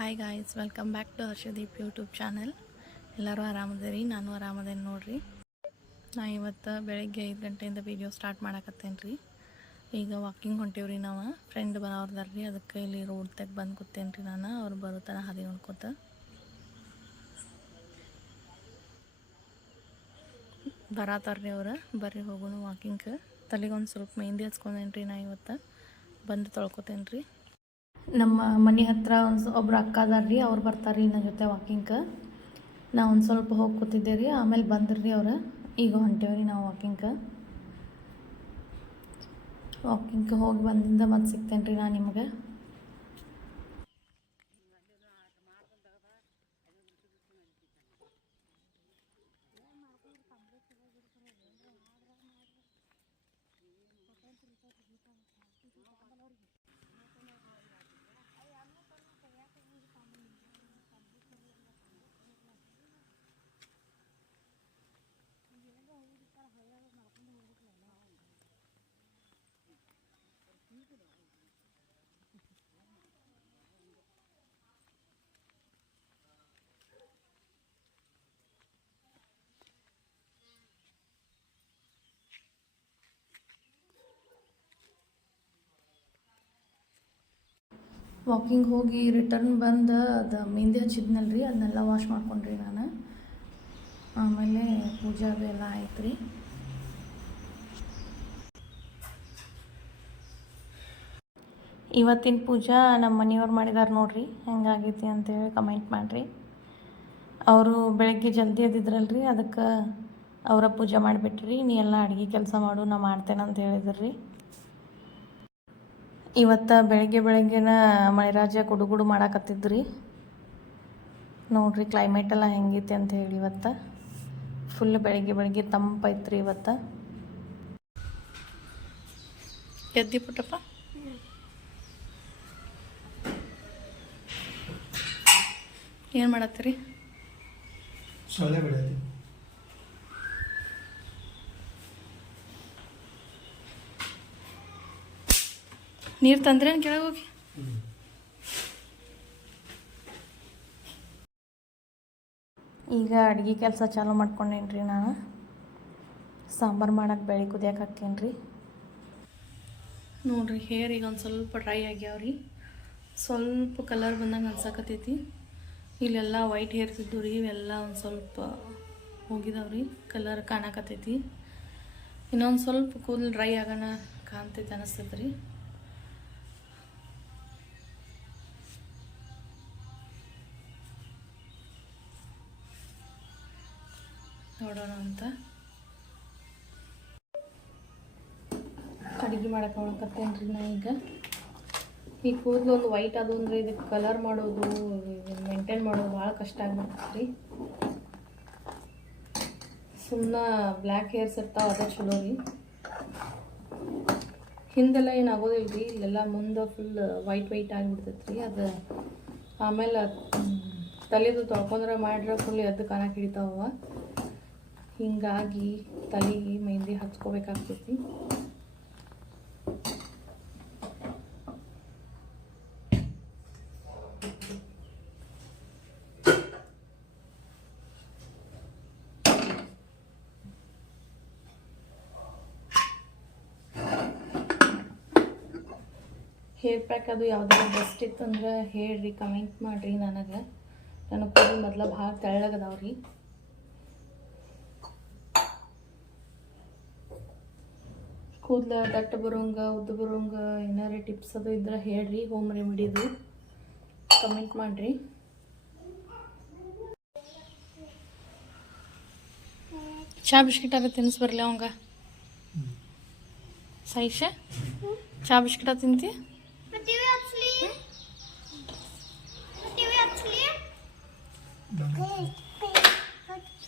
Hi guys, welcome back to Harshdeep YouTube channel. ಎಲ್ಲರೂ ಆರಾಮದಿರಿ, ನಾನು ಆರಾಮದೇನಿ ನೋಡ್ರಿ. ನಾ ಇವತ್ತು ಬೆಳಗ್ಗೆ 5 ಗಂಟೆಯಿಂದ ವೀಡಿಯೋ ಸ್ಟಾರ್ಟ್ ಮಾಡಕತ್ತೇನೆ ರೀ. ಈಗ ವಾಕಿಂಗ್ ಹೊಂಟೀವ್ರಿ. ನಾವು ಫ್ರೆಂಡ್ ಬರೋರ್ದಾರ್ರಿ, ಅದಕ್ಕೆ ಇಲ್ಲಿ ರೋಡ್ ತೆಗೆ ಬಂದು ಕೂತೇನೆ ರೀ. ನಾನು ಅವ್ರು ಬರುತ್ತಾರ ಹಾದಿ ನೋಡ್ಕೋತ ಬರತ್ತಾರ್ರಿ. ಅವ್ರು ಬರ್ರಿ ಹೋಗೋಣ ವಾಕಿಂಗ್. ತಲೆಗೊಂದು ಸ್ವಲ್ಪ ಮೆಹಂದಿ ಹಚ್ಕೊಂಡೇನಿ ರೀ. ನಾ ಇವತ್ತು ಬಂದು ತೊಳ್ಕೊತೇನೆ ರೀ. ನಮ್ಮ ಮನೆ ಹತ್ರ ಒಬ್ರು ಅಕ್ಕ ಅದಾರ್ರಿ, ಅವ್ರು ಬರ್ತಾರೆ ನನ್ನ ಜೊತೆ ವಾಕಿಂಗ್. ನಾ ಒಂದು ಸ್ವಲ್ಪ ಹೋಗಿ ಕೂತಿದ್ದೆ ರೀ, ಆಮೇಲೆ ಬಂದ್ರಿ ಅವ್ರು. ಈಗ ಹೊಂಟೇವ್ರಿ ನಾವು ವಾಕಿಂಗ್ ಹೋಗಿ ಬಂದಿಂದ ಮತ್ತೆ ಸಿಗ್ತೇನೆ ರೀ ನಾನು ನಿಮಗೆ. ವಾಕಿಂಗ್ ಹೋಗಿ ರಿಟರ್ನ್ ಬಂದು ಅದು ಮೆಹಂದಿ ಹಚ್ಚಿದ್ನಲ್ಲ ರೀ, ಅದನ್ನೆಲ್ಲ ವಾಶ್ ಮಾಡ್ಕೊಂಡ್ರಿ ನಾನು. ಆಮೇಲೆ ಪೂಜೆ ಅದೆಲ್ಲ ಆಯ್ತು ರೀ. ಇವತ್ತಿನ ಪೂಜಾ ನಮ್ಮ ಮನೆಯವ್ರು ಮಾಡಿದಾರೆ ನೋಡ್ರಿ. ಹೆಂಗಾಗೈತಿ ಅಂತೇಳಿ ಕಮೆಂಟ್ ಮಾಡಿರಿ. ಅವರು ಬೆಳಗ್ಗೆ ಜಲ್ದಿ ಎದ್ದಿದ್ರಲ್ರಿ, ಅದಕ್ಕೆ ಅವರ ಪೂಜೆ ಮಾಡಿಬಿಟ್ರಿ. ನೀ ಎಲ್ಲ ಅಡುಗೆ ಕೆಲಸ ಮಾಡು, ನಾ ಮಾಡ್ತೇನೆ ಅಂತ ಹೇಳಿದ್ರಿ. ಇವತ್ತು ಬೆಳಗ್ಗೆನ ಮಳೆರಾಜ ಗುಡುಗುಡು ಮಾಡಾಕತ್ತಿದ್ರಿ ನೋಡ್ರಿ. ಕ್ಲೈಮೇಟೆಲ್ಲ ಹೆಂಗೈತಿ ಅಂತ ಹೇಳಿ ಇವತ್ತು ಫುಲ್ ಬೆಳಗ್ಗೆ ತಂಪೈತ್ರಿ. ಇವತ್ತು ಎದ್ದಿ ಪುಟ್ಟಪ್ಪ, ಏನು ಮಾಡತ್ತೀರಿ? ನೀರು ತಂದ್ರೇನು ಕೆಳಗೆ ಹೋಗಿ? ಈಗ ಅಡುಗೆ ಕೆಲಸ ಚಾಲೂ ಮಾಡ್ಕೊಂಡೇನ್ರಿ ನಾನು. ಸಾಂಬಾರು ಮಾಡಕ್ಕೆ ಬೇಳೆ ಕುದಿಯಕ್ಕೆ ಹಾಕೇನ್ರಿ ನೋಡ್ರಿ. ಹೇರ್ ಈಗ ಒಂದು ಸ್ವಲ್ಪ ಡ್ರೈ ಆಗ್ಯಾವ್ರಿ, ಸ್ವಲ್ಪ ಕಲರ್ ಬಂದಂಗೆ ಅನ್ಸಕತ್ತೈತಿ. ಇಲ್ಲೆಲ್ಲ ವೈಟ್ ಹೇರ್ಸ್ ಇದ್ದು ರೀ, ಇವೆಲ್ಲ ಒಂದು ಸ್ವಲ್ಪ ಹೋಗಿದಾವ್ರಿ, ಕಲರ್ ಕಾಣಕತ್ತೈತಿ. ಇನ್ನೊಂದು ಸ್ವಲ್ಪ ಕೂದಲು ಡ್ರೈ ಆಗೋಣ ಕಾಣ್ತೈತಿ ಅನಿಸ್ತೈತೆ ರೀ. ನೋಡೋಣ ಅಂತ ಅಡುಗೆ ಮಾಡಕ್ಕೆ ನೋಡಕತ್ತೇನೆ ರೀ ನಾ. ಈಗ ಕೂದಲು ಒಂದು ವೈಟ್ ಅದು ಅಂದರೆ ಇದಕ್ಕೆ ಕಲರ್ ಮಾಡೋದು, ಮೇಂಟೈನ್ ಮಾಡೋದು ಭಾಳ ಕಷ್ಟ ಆಗ್ಬಿಡ್ತೈತೆ ರೀ. ಸುಮ್ಮನೆ ಬ್ಲ್ಯಾಕ್ ಹೇರ್ಸ್ ಇರ್ತಾವೆ, ಅದೇ ಚಲೋ ರೀ. ಹಿಂದೆಲ್ಲ ಏನು ಆಗೋದಿಲ್ಲ ರೀ, ಇಲ್ಲೆಲ್ಲ ಮುಂದೆ ಫುಲ್ ವೈಟ್ ಆಗಿಬಿಡ್ತೈತೆ ರೀ. ಅದು ಆಮೇಲೆ ತಲೆದು ತೊಳ್ಕೊಂಡ್ರೆ ಮಾಡ್ರೆ ಫುಲ್ ಎದ್ದು ಕಾಣಕ್ಕೆ ಹಿಡಿತಾವ. ಹಿಂಗಾಗಿ ತಲೆಗೆ ಮೆಹಂದಿ ಹಚ್ಕೋಬೇಕಾಗ್ತೈತಿ. ಹೇರ್ ಪ್ಯಾಕ್ ಅದು ಯಾವುದಾದ್ರು ಬೆಸ್ಟ್ ಇತ್ತಂದ್ರೆ ಹೇಳ್ರಿ, ಕಮೆಂಟ್ ಮಾಡಿರಿ ನನಗೆ. ನನ್ನ ಕೂದಲು ಮೊದಲು ಭಾಳ ತೆಳ್ಳಗದಾವ್ರಿ. ಕೂದಲು ದಟ್ಟ ಬರೋಂಗ, ಉದ್ದ ಬರೋಂಗ ಏನಾರ ಟಿಪ್ಸ್ ಅದು ಇದ್ರೆ ಹೇಳ್ರಿ, ಹೋಮ್ ರೆಮಿಡಿದು ಕಮೆಂಟ್ ಮಾಡಿರಿ. ಚಹಾ ಬಿಸ್ಕಿಟ್ ಅದು ತಿನ್ನಿಸ್ಬರ್ಲಿ ಅವಂಗ. ಸೈಷ ಚಹಾ ಬಿಸ್ಕಿಟ ತಿಂತಿ?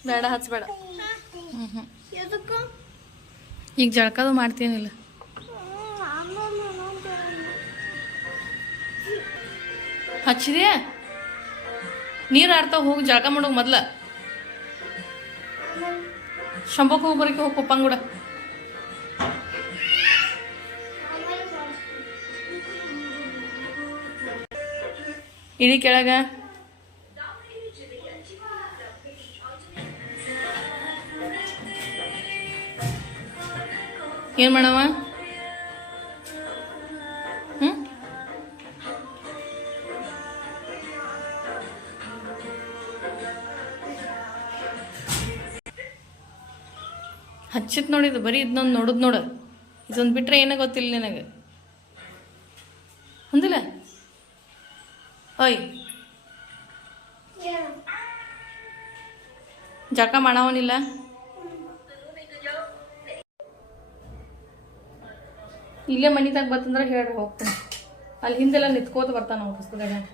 ಬೇಡ, ಹಚ್ಬೇಡ. ಈಗ ಜಳಕದು ಮಾಡ್ತೀನಿಲ್ಲ. ಹಚ್ಚಿದೆಯಾ? ನೀರು ಆಡ್ತಾವ, ಹೋಗಿ ಜಳಕ ಮಾಡೋದು ಮೊದ್ಲ. ಶಂಭಕ್ಕೆ ಹೋಗಿ ಬರೋಕೆ ಹೋಗಿ ಪಪ್ಪಂಗೂಡ. ಇಳಿ ಕೆಳಗ. ಏನು ಮಾಡವ? ಹಚ್ಚಿತ್ ನೋಡಿದ್ದು ಬರೀ ಇದನ್ನೊಂದು ನೋಡುದು ನೋಡು. ಇದೊಂದು ಬಿಟ್ರೆ ಏನೋ ಗೊತ್ತಿಲ್ಲ ನಿನಗೆ. ಹೊಂದಿಲ್ಲ ಓಯ್ ಜಳಕ ಮಾಡವನಿಲ್ಲ. ಇಲ್ಲೇ ಮನಿದಾಗ ಬರ್ತಂದ್ರೆ ಹೇಳಿ ಹೋಗ್ತಾನೆ. ಅಲ್ಲಿ ಹಿಂದೆಲ್ಲ ನಿಂತ್ಕೋತ ಬರ್ತಾನ ನಾವು ಪುಸ್ತಕದಾಗ.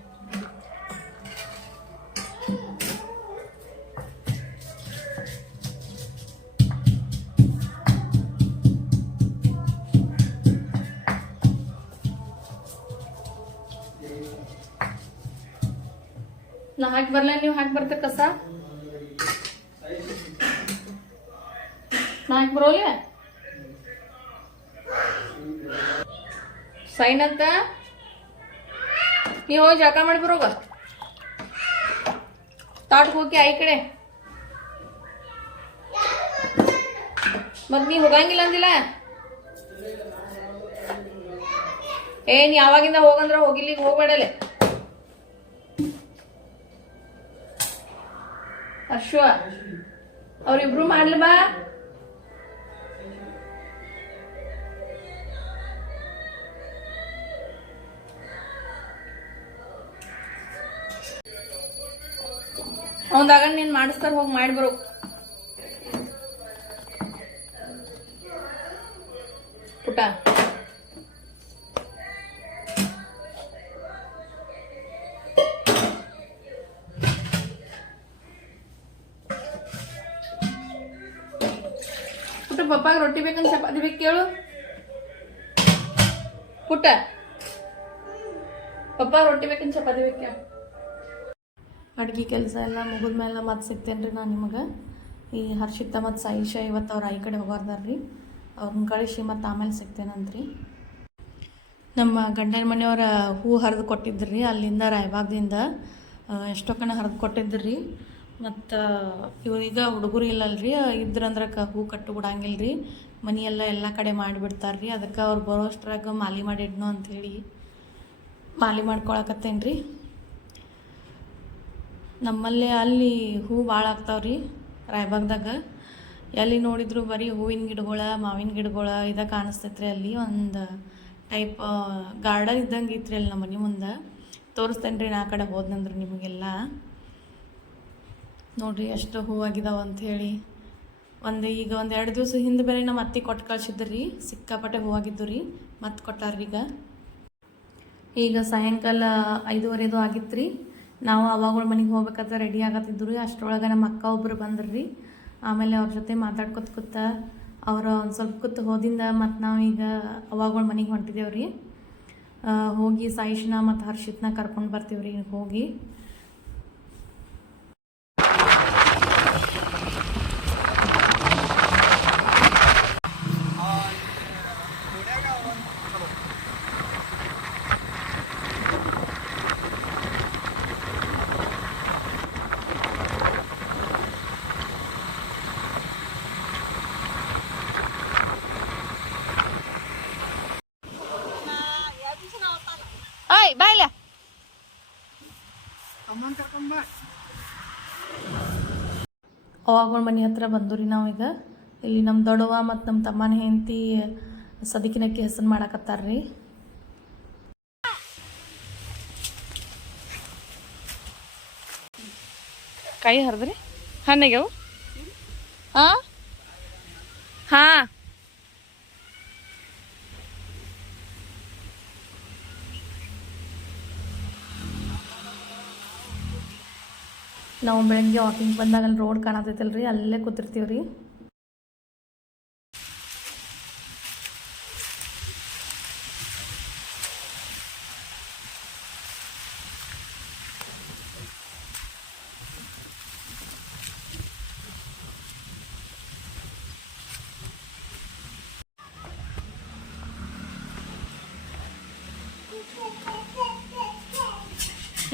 ನಾ ಹಾಕಿ ಬರ್ಲ, ನೀವು ಹಾಕಿ ಬರ್ತೀರ ಕಸ? ನಾ ಹಾಕಿ ಬರೋಲ್ಲ ಸೈನ್ ಅಂತ. ನೀವು ಹೋಗಿ ಜಳಕ ಮಾಡಿ ಬರೋಗ. ತಾಟ್ಗೆ ಹೋಗಿ ಆಯಿ ಕಡೆ. ಮತ್ ನೀ ಹೋಗಂಗಿಲ್ಲ ಅಂದಿಲ್ಲ. ನೀ ಯಾವಾಗಿಂದ ಹೋಗಂದ್ರ ಹೋಗಿಲ್ಲ, ಈಗ ಹೋಗ್ಬೇಡಲೆ. ಅಶ್ವ ಅವ್ರಿಬ್ರು ಮಾಡ್ಲಿ ಬಾ. ಅವಂದಾಗ ನೀನ್ ಮಾಡಿಸ್ತಾರ, ಹೋಗಿ ಮಾಡಿ ಬರೋ. ಪುಟ ಪುಟ್ಟ ಪಪ್ಪಾಗ ರೊಟ್ಟಿ ಬೇಕಂತ ಚಪಾತಿ ಬೇಕು ಕೇಳು. ಪುಟ್ಟ ಪಪ್ಪ ರೊಟ್ಟಿ ಬೇಕಂತ ಚಪಾತಿ ಬೇಕು ಕೇಳು. ಅಡ್ಗೆ ಕೆಲಸ ಎಲ್ಲ ಮುಗಿದ್ಮೇಲೆ ಮತ್ತೆ ಸಿಗ್ತೇನೆ ರೀ ನಾನು ನಿಮಗೆ. ಈ ಹರ್ಷಿತ ಮತ್ತು ಸಾಯಿಷಾ ಇವತ್ತು ಅವ್ರ ಆಯಿ ಕಡೆ ಹೋಗಾರ್ದಾರ್ರಿ. ಅವ್ರನ್ನ ಕಳಿಸಿ ಮತ್ತು ಆಮೇಲೆ ಸಿಗ್ತೇನಂತ್ರಿ. ನಮ್ಮ ಗಂಡನ ಮನೆಯವರ ಹೂ ಹರಿದು ಕೊಟ್ಟಿದ್ರಿ ಅಲ್ಲಿಂದ ರಾಯಬಾಗದಿಂದ. ಎಷ್ಟೋ ಕಣ ಹರಿದು ಕೊಟ್ಟಿದ್ರಿ. ಮತ್ತು ಈಗ ಹುಡುಗರು ಇಲ್ಲಲ್ರಿ, ಇದ್ರಂದ್ರೆ ಹೂ ಕಟ್ಟು ಬಿಡಂಗಿಲ್ಲ ರೀ. ಮನೆಯೆಲ್ಲ ಎಲ್ಲ ಕಡೆ ಮಾಡಿಬಿಡ್ತಾರ್ರಿ. ಅದಕ್ಕೆ ಅವ್ರು ಬರೋಷ್ಟ್ರಾಗ ಮಾಲಿ ಮಾಡಿಡ್ನು ಅಂಥೇಳಿ ಮಾಲಿ ಮಾಡ್ಕೊಳಕತ್ತೇನೆ ರೀ. ನಮ್ಮಲ್ಲೇ ಅಲ್ಲಿ ಹೂ ಭಾಳ ಆಗ್ತಾವ್ರಿ ರಾಯಬಾಗದಾಗ. ಎಲ್ಲಿ ನೋಡಿದ್ರು ಬರೀ ಹೂವಿನ ಗಿಡಗಳ, ಮಾವಿನ ಗಿಡಗಳ ಇದ ಕಾಣಿಸ್ತೈತ್ರಿ. ಅಲ್ಲಿ ಒಂದು ಟೈಪ್ ಗಾರ್ಡನ್ ಇದ್ದಂಗೆ ಐತ್ರಿ ಅಲ್ಲಿ ನಮ್ಮ ಮನೆ ಮುಂದೆ. ತೋರಿಸ್ತೇನೆ ರೀ ನಾ ಕಡೆ ಹೋದ್ನಂದ್ರೆ ನಿಮಗೆಲ್ಲ. ನೋಡಿರಿ ಎಷ್ಟು ಹೂವಾಗಿದಾವೆ ಅಂಥೇಳಿ. ಈಗ ಒಂದು 2 ದಿವಸ ಹಿಂದೆ ಬೇರೆ ನಮ್ಮ ಅತ್ತೆ ಕೊಟ್ಟು ಕಳ್ಸಿದ್ರಿ. ಸಿಕ್ಕಾಪಟ್ಟೆ ಹೂವಾಗಿದ್ದು ರೀ. ಮತ್ತೆ ಕೊಟ್ಟಾರ್ರಿ. ಈಗ ಸಾಯಂಕಾಲ 5:15 ಆಗಿತ್ತು ರೀ. ನಾವು ಅವಾಗಳ ಮನೆಗೆ ಹೋಗ್ಬೇಕಾದ್ರೆ ರೆಡಿ ಆಗತ್ತಿದ್ದು ರೀ. ಅಷ್ಟರೊಳಗೆ ನಮ್ಮ ಅಕ್ಕ ಒಬ್ಬರು ಬಂದ್ರಿ. ಆಮೇಲೆ ಅವ್ರ ಜೊತೆ ಮಾತಾಡ್ಕೊತ ಅವರು ಒಂದು ಸ್ವಲ್ಪ ಕೂತು ಹೋದಿಂದ ಮತ್ತು ನಾವೀಗ ಅವಾಗಳ ಮನೆಗೆ ಹೊಂಟಿದ್ದೇವೆ ರೀ. ಹೋಗಿ ಸಾಯಿಷ್ನ ಮತ್ತು ಹರ್ಷಿತ್ನ ಕರ್ಕೊಂಡು ಬರ್ತೀವಿ ರೀ ಹೋಗಿ. ಬಾಯ್ಲ ಅವಾಗಳ ಮನೆ ಹತ್ರ ಬಂದು ರೀ ನಾವೀಗ. ಇಲ್ಲಿ ನಮ್ಮ ದೊಡ್ಡವ ಮತ್ತು ನಮ್ಮ ತಮ್ಮನ ಹೆಂಡತಿ ಸದಿಕಿನಕ್ಕಿ ಹೆಸರು ಮಾಡಕತ್ತಾರ್ರಿ. ಕಾಯಿ ಹರಿದ್ರಿ ಹಣ್ಣಿಗೆವು. ಹಾಂ ಹಾಂ ನಾವು ಬೆಳಗ್ಗೆ ವಾಕಿಂಗ್ ಬಂದಾಗ ಅಲ್ಲಿ ರೋಡ್ ಕಾಣತೈತಲ್ರಿ, ಅಲ್ಲೇ ಕೂತಿರ್ತೀವಿ ರೀ.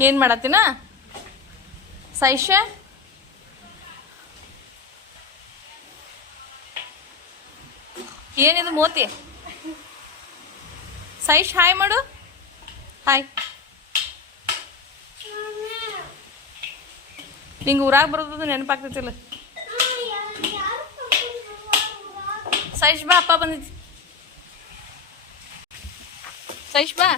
ಏನು ಮಾಡತ್ತಿನ ಸೈಶ ಏನಿದು ಮೋತಿ ಸೈಶ್ ಹಾಯ್ ಮಾಡು ಹಾಯ್ ನಿಂಗೆ ಊರಾಗ ಬರೋದು ನೆನಪಾಗ್ತೈತಿಲ್ಲ ಸೈಶ್ ಬಾ ಅಪ್ಪ ಬಂದಿದ್ದಿ ಸೈಶ್ ಬಾ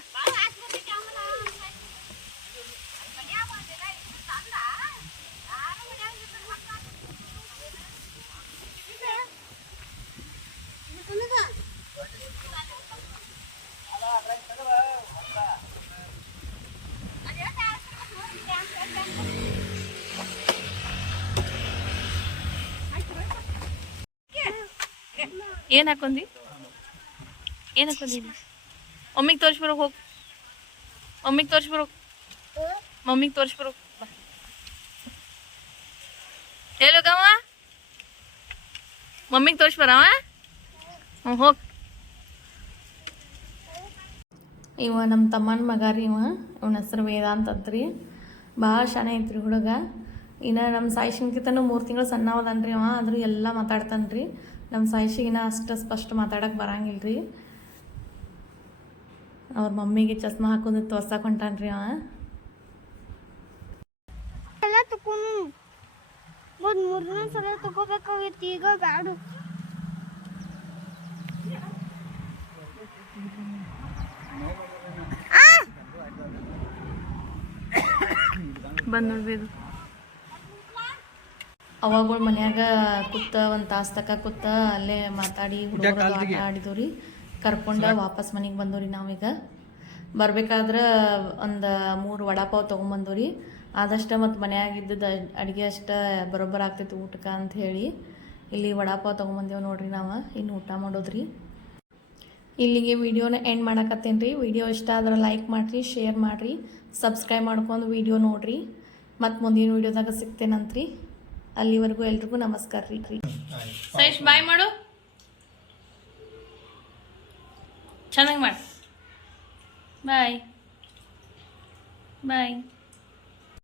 ಏನು ಹಾಕೊಂಡಿ ಮಮ್ಮಿಗೆ ತೋರಿಸ್ಬರೋಕೆ ಹೋಗಿ ಮಮ್ಮಿಗೆ ತೋರಿಸ್ಬರೋಕೆ ಬಾ ಹೇಳೋಗವ ಮಮ್ಮಿಗೆ ತೋರಿಸ್ಬರವ ಹ್ಞೂ ಹೋಗಿ ಇವ ನಮ್ಮ ತಮ್ಮನ ಮಗ ರೀ ಇವನ ಹೆಸರು ವೇದಾಂತ್ ಅಂತ್ರಿ ಭಾಳ ಶಾಣೆ ಐತ್ರಿ ಹುಡುಗ ಇನ್ನು ನಮ್ಮ ಸಾಯಿಶನ್ಕಿತನೂ 3 ತಿಂಗಳು ಸಣ್ಣವದನ್ರಿ ಅವ ಆದ್ರೂ ಎಲ್ಲ ಮಾತಾಡ್ತಾನೆ ರೀ ನಮ್ಮ ಸಾಯಿಶಿಗಿನ ಅಷ್ಟು ಸ್ಪಷ್ಟ ಮಾತಾಡಕ್ಕೆ ಬರಂಗಿಲ್ಲ ರೀ ಅವ್ರ ಮಮ್ಮಿಗೆ ಚಸ್ಮಾ ಹಾಕೊಂಡು ತೋರ್ಸಕ್ಕೆ ಹೊಂಟಾನ್ರಿ ಅವ ಎಲ್ಲ ತಕೊಂಡು ಮೂರನೇ ಸಲ ತಗೋಬೇಕಾಗಿತ್ತು ಈಗ ಬ್ಯಾಡು ಬಂದು ನೋಡ್ಬೋದು ಅವಾಗಳು ಮನ್ಯಾಗ ಕೂತ ಒಂದು ತಾಸು ತಕ ಕೂತ ಅಲ್ಲೇ ಮಾತಾಡಿ ಹುಡುಗರು ಆಟ ಆಡಿದವು ರೀ ಕರ್ಕೊಂಡು ವಾಪಸ್ ಮನೆಗೆ ಬಂದವು ರೀ ನಾವೀಗ ಬರ್ಬೇಕಾದ್ರೆ ಒಂದು 3 ವಡಾಪಾವ್ ತೊಗೊಂಬಂದವು ರೀ ಆದಷ್ಟು ಮತ್ತು ಮನ್ಯಾಗ ಇದ್ದದ್ದು ಅಡುಗೆ ಅಷ್ಟು ಬರೋಬ್ಬರ ಆಗ್ತೈತಿ ಊಟಕ್ಕೆ ಅಂತ ಹೇಳಿ ಇಲ್ಲಿ ವಡಾಪಾವ್ ತೊಗೊಂಬಂದೇವು ನೋಡ್ರಿ ನಾವು ಇನ್ನು ಊಟ ಮಾಡೋದ್ರಿ ಇಲ್ಲಿಗೆ ವಿಡಿಯೋನ ಎಂಡ್ ಮಾಡಕತ್ತೇನೆ ರೀ ವಿಡಿಯೋ ಇಷ್ಟ ಆದ್ರೆ ಲೈಕ್ ಮಾಡಿರಿ ಶೇರ್ ಮಾಡಿರಿ ಸಬ್ಸ್ಕ್ರೈಬ್ ಮಾಡ್ಕೊಂಡು ವಿಡಿಯೋ ನೋಡಿರಿ ಮತ್ತು ಮುಂದಿನ ವಿಡಿಯೋದಾಗ ಸಿಗ್ತೇನಂತ್ರಿ ಅಲ್ಲಿವರೆಗೂ ಎಲ್ರಿಗೂ ನಮಸ್ಕಾರ ರೀ ಸೈಶ್ ಬಾಯ್ ಮಾಡು ಚೆನ್ನಾಗಿ ಮಾಡಿ ಬಾಯ್